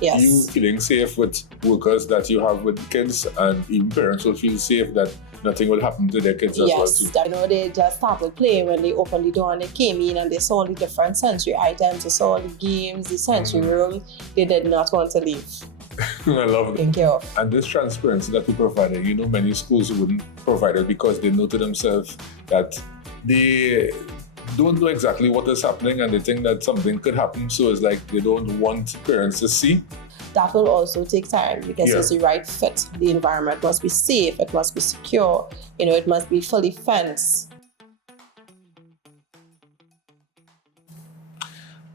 Yes. You feeling safe with workers that you have with kids, and even parents will feel safe that nothing will happen to their kids as well too. Yes, they just started playing when they opened the door and they came in and they saw the different sensory items, they saw the games, the sensory room. They did not want to leave. I love it. Thank you. And this transparency that we provided, many schools wouldn't provide it because they know to themselves that they don't know exactly what is happening and they think that something could happen. So it's like they don't want parents to see. That will also take time because it's the right fit. The environment must be safe, it must be secure, it must be fully fenced.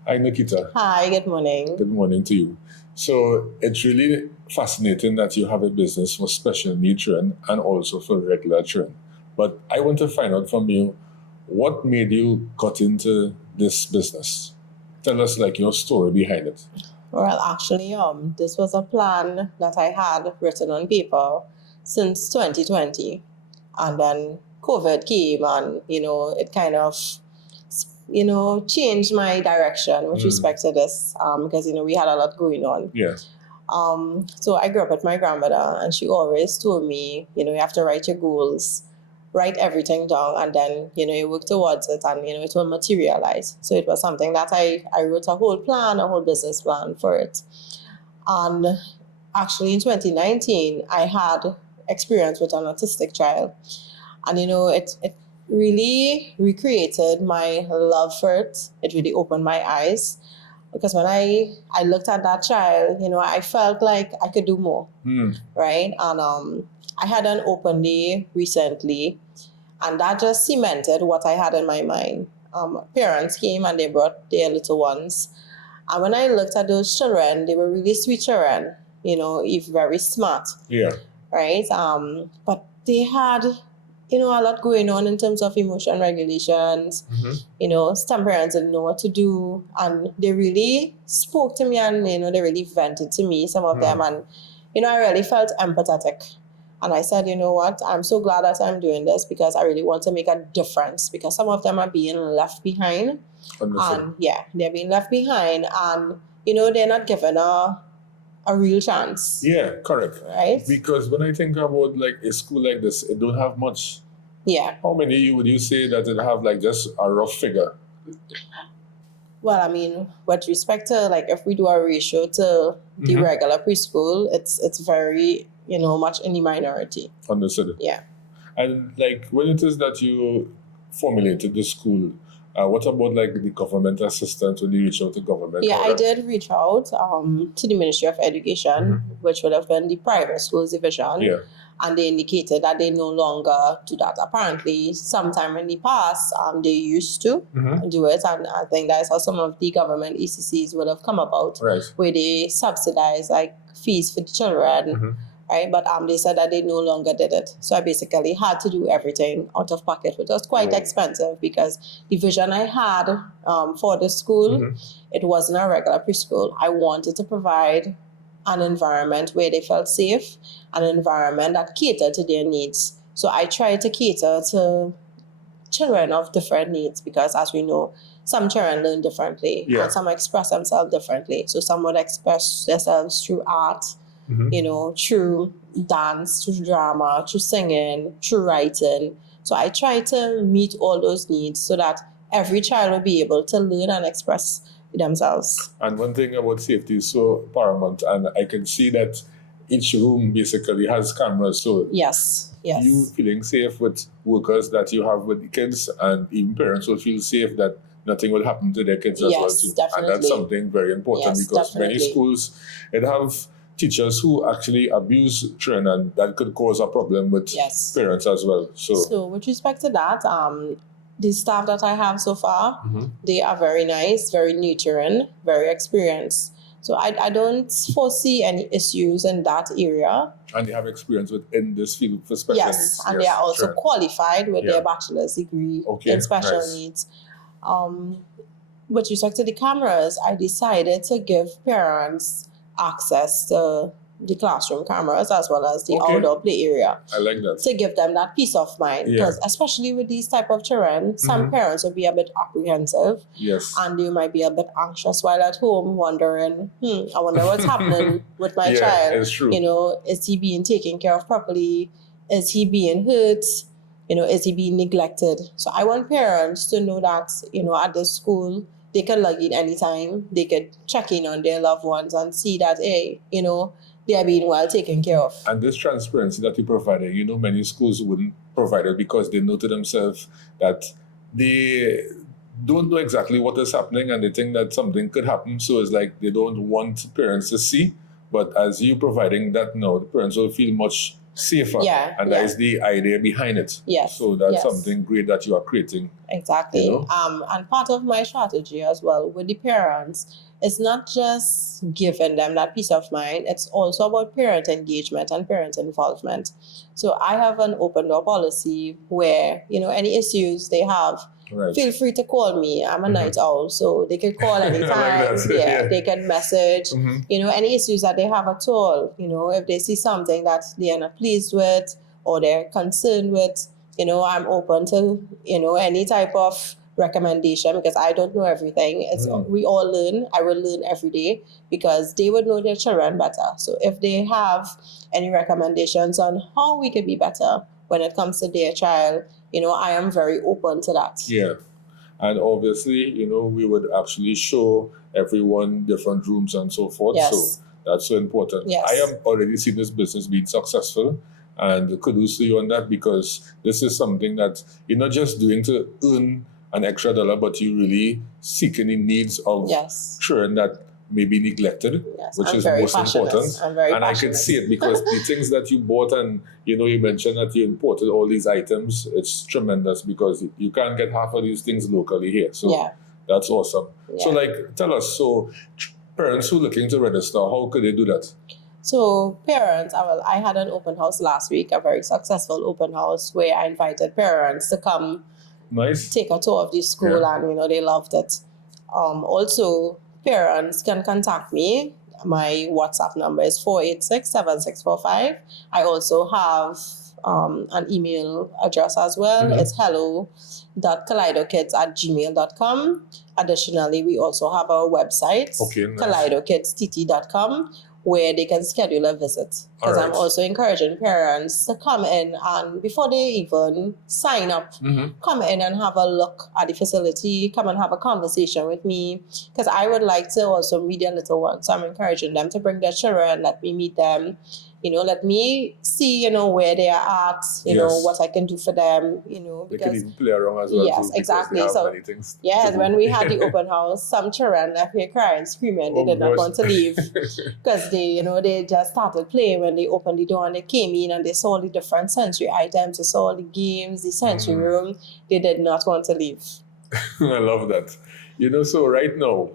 Hi, Nikita. Hi, good morning. Good morning to you. So it's really fascinating that you have a business for special needs children and also for regular children. But I want to find out from you, what made you got into this business? Tell us your story behind it. Well, actually, this was a plan that I had written on paper since 2020. And then COVID came and, it kind of, changed my direction with respect to this because, we had a lot going on. Yeah. So I grew up with my grandmother and she always told me, you have to write your goals, write everything down, and then, you work towards it and, it will materialize. So it was something that I wrote a whole business plan for it. And actually in 2019, I had experience with an autistic child. And, it really recreated my love for it. It really opened my eyes. Because when I looked at that child, I felt like I could do more, right? And I had an open day recently, and that just cemented what I had in my mind. Parents came and they brought their little ones. And when I looked at those children, they were really sweet children, if very smart. Yeah. Right? But they had, a lot going on in terms of emotion regulations. Some parents didn't know what to do. And they really spoke to me and, they really vented to me, some of them. And, I really felt empathetic. And I said, you know what, I'm so glad that I'm doing this because I really want to make a difference because some of them are being left behind. And they're being left behind and, they're not given a real chance. Yeah, correct. Right? Because when I think about a school like this, it don't have much. Yeah. How many would you say that it have just a rough figure? Well, I mean, with respect to if we do a ratio to the regular preschool, it's very, much in the minority. Understood. Yeah. And when it is that you formulated the school, what about the government assistance? Will you reach out to government? Yeah, I did reach out to the Ministry of Education, which would have been the private schools division. Yeah. And they indicated that they no longer do that. Apparently, sometime in the past, they used to do it. And I think that's how some of the government ECCs would have come about, right, where they subsidize fees for the children. Right, but they said that they no longer did it. So I basically had to do everything out of pocket, which was quite expensive because the vision I had for the school, it wasn't a regular preschool. I wanted to provide an environment where they felt safe, an environment that catered to their needs. So I tried to cater to children of different needs because, as we know, some children learn differently and some express themselves differently. So some would express themselves through art, through dance, through drama, through singing, through writing. So I try to meet all those needs so that every child will be able to learn and express themselves. And one thing about safety is so paramount, and I can see that each room basically has cameras. So yes, you feeling safe with workers that you have with the kids, and even parents will feel safe that nothing will happen to their kids as well too. Definitely. And that's something very important because many schools have teachers who actually abuse children, and that could cause a problem with parents as well. So with respect to that, the staff that I have so far, they are very nice, very nurturing, very experienced. So I don't foresee any issues in that area. And they have experience in this field for special needs. And they are also qualified with their bachelor's degree in special needs. With respect to the cameras, I decided to give parents access to the classroom cameras as well as the Okay. outdoor play area. I like that. To give them that peace of mind. Yeah. Because especially with these type of children, some parents will be a bit apprehensive Yes. and they might be a bit anxious while at home, wondering, I wonder what's happening with my child. It's true. You know, is he being taken care of properly? Is he being hurt? You know, is he being neglected? So I want parents to know that, you know, at the school, they can log in anytime. They could check in on their loved ones and see that, hey, you know, they are being well taken care of. And this transparency that you provided, you know, many schools wouldn't provide it because they know to themselves that they don't know exactly what is happening and they think that something could happen. So it's like they don't want parents to see. But as you providing that now, the parents will feel much safer. Yeah, and yeah. that is the idea behind it. Yes. So that's yes. something great that you are creating. Exactly. You know? And part of my strategy as well with the parents is not just giving them that peace of mind, it's also about parent engagement and parent involvement. So I have an open door policy where, you know, any issues they have, Right. feel free to call me. I'm a night owl, so they can call anytime. that. Yeah. They can message. You know, any issues that they have at all. You know, if they see something that they are not pleased with or they're concerned with, you know, I'm open to, you know, any type of recommendation because I don't know everything. It's we all learn. I will learn every day because they would know their children better. So if they have any recommendations on how we could be better when it comes to their child, you know, I am very open to that. Yeah. And obviously, you know, we would actually show everyone different rooms and so forth. Yes. So that's so important. Yes. I have already seen this business being successful. And kudos to you on that because this is something that you're not just doing to earn an extra dollar, but you really seeking the needs of Yes. children that may be neglected, Yes. which I'm is very most passionate. important. I'm very And I can passionate. see it because the things that you bought and, you know, you mentioned that you imported all these items, it's tremendous because you can't get half of these things locally here. So Yeah. that's awesome. So Yeah. like, tell us, so parents who are looking to register, how could they do that? So parents, I had an open house last week, a very successful open house where I invited parents to come Nice. take a tour of the school Yeah. and, you know, they loved it. Also, parents can contact me. My WhatsApp number is 486-7645. I also have an email address as well. It's hello.kaleidokids@gmail.com. Additionally, we also have our website, Okay, nice. KaleidoKidsTT.com, where they can schedule a visit. Because Alright. I'm also encouraging parents to come in and before they even sign up, come in and have a look at the facility, come and have a conversation with me. Because I would like to also meet their little ones. So I'm encouraging them to bring their children, let me meet them. You know, let me see, you know, where they are at, you know, Yes. what I can do for them, you know, They can because even play around as well. Yes, too, because exactly. They have So, many things to yes, do. when we had the open house, some children left here crying, screaming. They Oh, did not gosh. want to leave because they, you know, they just started playing when they opened the door and they came in and they saw the different sensory items, they saw the games, the sensory room. They did not want to leave. I love that. You know, so right now,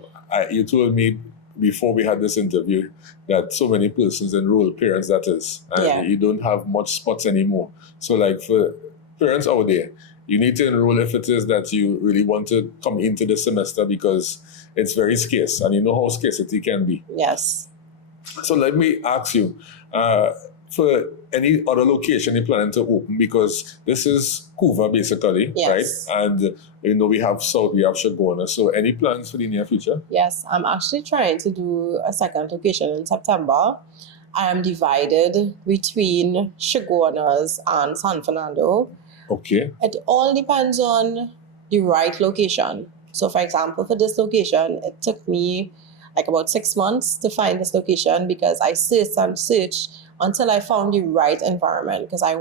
you told me before we had this interview that so many persons enroll, parents that is, and you don't have much spots anymore. So like for parents out there, you need to enroll if it is that you really want to come into the semester because it's very scarce and you know how scarcity can be. Yes. So let me ask you, for any other location you're planning to open, because this is Hoover basically, Yes. right? And you know we have South, we have Shagona. So any plans for the near future? Yes, I'm actually trying to do a second location in September. I am divided between Chaguanas and San Fernando. Okay. It all depends on the right location. So, for example, for this location, it took me like about 6 months to find this location because I searched and searched until I found the right environment because I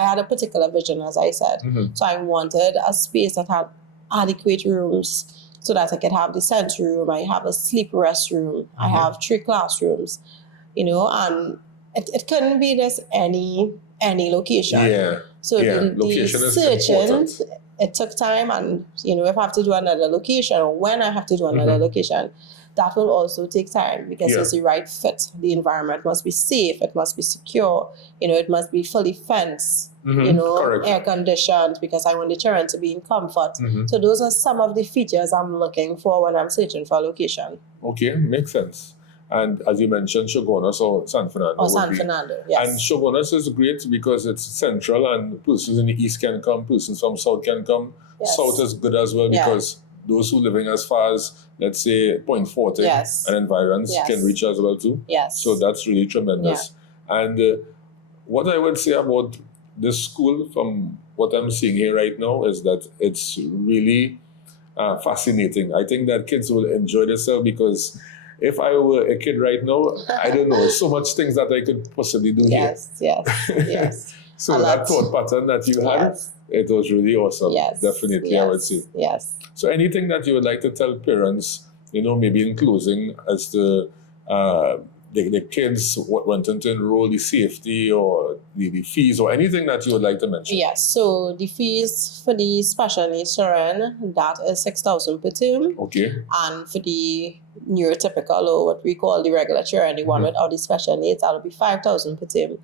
had a particular vision, as I said. So I wanted a space that had adequate rooms so that I could have the sensory room, I have a sleep rest room, I have 3 classrooms, you know, and it couldn't be just any location. Yeah. So the location is searching, important. it took time, and you know, if I have to do another location or when I have to do another location, that will also take time because it's the right fit. The environment must be safe, it must be secure, you know, it must be fully fenced, you know, Correct. air conditioned because I want the children to be in comfort. So those are some of the features I'm looking for when I'm searching for a location. Okay, makes sense. And as you mentioned, Shogunas or San Fernando. Or San Fernando, yes. And Shogunas is great because it's central and persons in the east can come, persons from south can come. Yes. South is good as well because those who living as far as, let's say, Point Forte and environs can reach as well too. Yes. So that's really tremendous. Yeah. And what I would say about this school, from what I'm seeing here right now, is that it's really fascinating. I think that kids will enjoy themselves because if I were a kid right now, I don't know, so much things that I could possibly do here. Yes. So that thought pattern that you had, it was really awesome. Definitely, I would say. Yes. So anything that you would like to tell parents, maybe in closing, as to the kids wanting to enroll, the safety or the fees or anything that you would like to mention? Yes, so the fees for the special needs children, that is $6,000 per term. Okay. And for the neurotypical, or what we call the regular children, the one without the special needs, that would be $5,000 per term.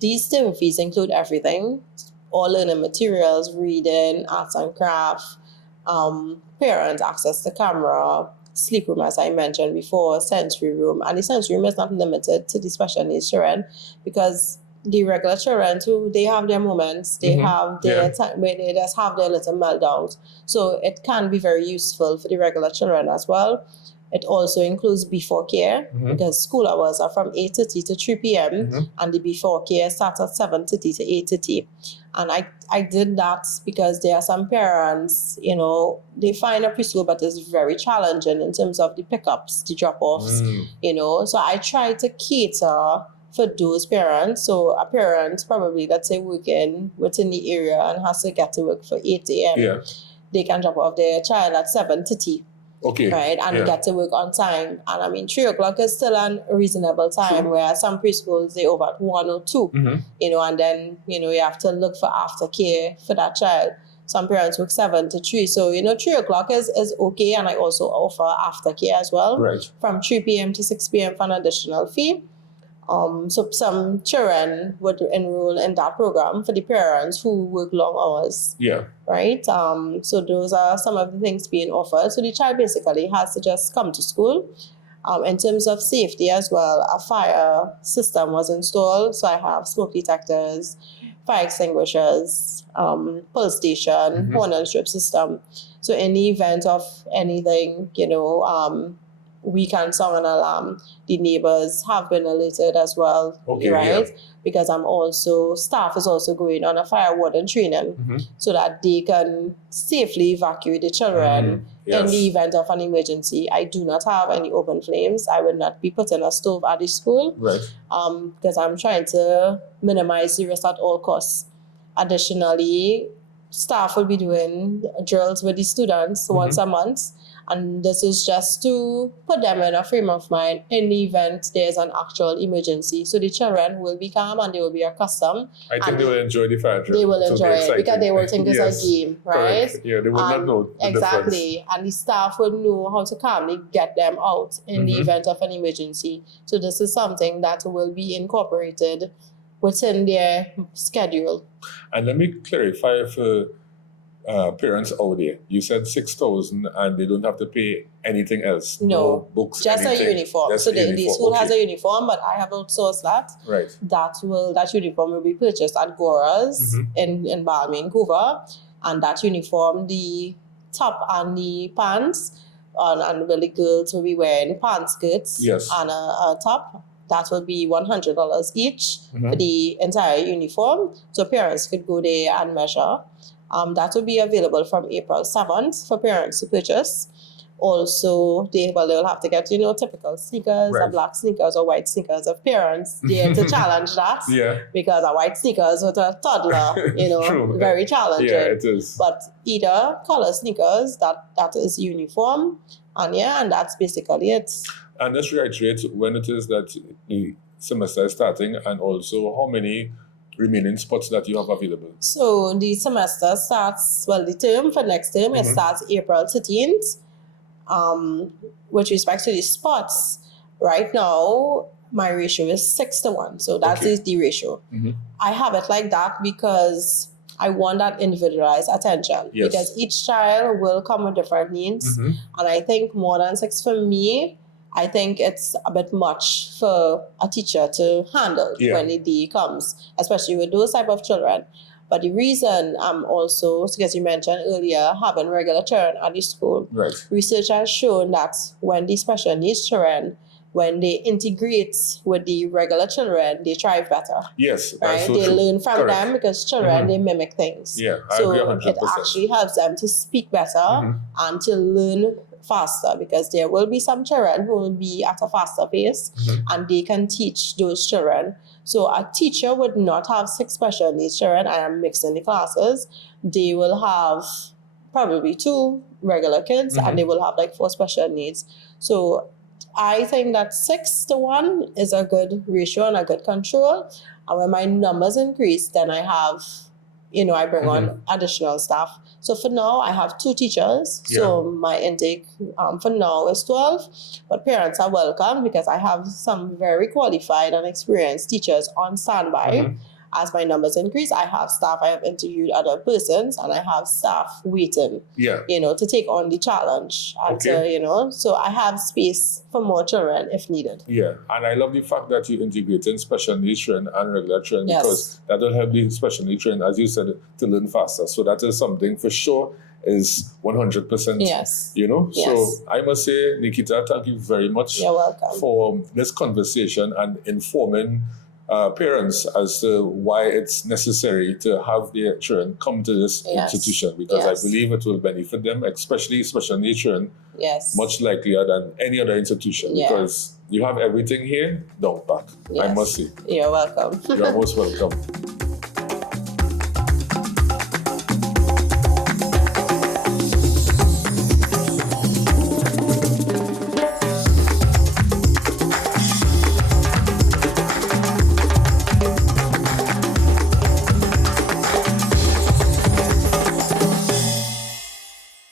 These term fees include everything, all learning materials, reading, arts and craft, parents access to camera, sleep room, as I mentioned before, sensory room. And the sensory room is not limited to the special needs children, because the regular children too, they have their moments, they have their time where they just have their little meltdowns. So it can be very useful for the regular children as well. It also includes before care, because school hours are from 8:30 to 3 p.m. And the before care starts at 7:30 to 8:30. And I did that because there are some parents, they find a preschool, but it's very challenging in terms of the pickups, the drop-offs, So I try to cater for those parents. So a parent probably, let's say, working within the area and has to get to work for 8 a.m. They can drop off their child at 7:30. Okay. Right, and get to work on time. And I mean, 3 o'clock is still a reasonable time, where some preschools, they over at 1 or 2, and then, you have to look for aftercare for that child. Some parents work 7 to 3. So, 3 o'clock is okay. And I also offer aftercare as well. Right. From 3 p.m. to 6 p.m. for an additional fee. So some children would enroll in that program for the parents who work long hours. Yeah. Right? So those are some of the things being offered. So the child basically has to just come to school. In terms of safety as well, a fire system was installed. So I have smoke detectors, fire extinguishers, pull station, horn and strip system. So in the event of anything, we can sound an alarm. The neighbors have been alerted as well, right? Yeah. Because staff is also going on a fire warden training so that they can safely evacuate the children in the event of an emergency. I do not have any open flames. I would not be putting a stove at the school, right? Because I'm trying to minimize the risk at all costs. Additionally, staff will be doing drills with the students once a month. And this is just to put them in a frame of mind in the event there's an actual emergency. So the children will be calm and they will be accustomed. I think they will enjoy the fire drill. They will enjoy it because they will think it's a game, right? Correct. Yeah, they will not know the exactly. difference. And the staff will know how to calmly get them out in the event of an emergency. So this is something that will be incorporated within their schedule. And let me clarify for parents out there. You said 6,000 and they don't have to pay anything else. No books, just anything. A uniform. Just so the school has a uniform, but I have outsourced that. Right. That uniform will be purchased at Gora's in Balmain, Vancouver, and that uniform, the top and the pants, and the girls will be wearing pants, skirts, and a top. That will be $100 each for the entire uniform. So parents could go there and measure. That will be available from April 7th for parents to purchase. Also, they will have to get, typical sneakers, black sneakers or white sneakers of parents there to challenge that. Yeah. Because a white sneakers with a toddler, True. very challenging. Yeah, it is. But either color sneakers, that is uniform. And that's basically it. And let's reiterate when it is that the semester is starting and also how many remaining spots that you have available. So the semester starts, the term for next term, it starts April 13th. With respect to the spots, right now, my ratio is 6-1. So that is the ratio. I have it like that because I want that individualized attention. Yes. Because each child will come with different needs. And I think more than 6 for me I think it's a bit much for a teacher to handle when the day comes, especially with those type of children. But the reason I'm also, because you mentioned earlier, having regular children at the school, Right. research has shown that when the special needs children, when they integrate with the regular children, they thrive better. Yes, right? that's so They true. learn from Correct. them because children, they mimic things. Yeah, I so agree 100%. it actually helps them to speak better and to learn faster, because there will be some children who will be at a faster pace and they can teach those children. So a teacher would not have 6 special needs children. I am mixing the classes. They will have probably 2 regular kids and they will have like 4 special needs. So I think that 6-to-1 is a good ratio and a good control. And when my numbers increase, then I have, I bring on additional staff. So for now, I have 2 teachers. So my intake for now is 12. But parents are welcome because I have some very qualified and experienced teachers on standby. As my numbers increase, I have staff. I have interviewed other persons and I have staff waiting, to take on the challenge. And so I have space for more children if needed. Yeah, and I love the fact that you integrating special needs children and regular children because that will help the special needs children, as you said, to learn faster. So that is something for sure is 100%. Yes. So I must say, Nikita, thank you very much. You're welcome. For this conversation and informing parents as to why it's necessary to have their children come to this institution, because I believe it will benefit them, especially special needs children, much likelier than any other institution, because you have everything here down pat. I must say. You're welcome. You're most welcome.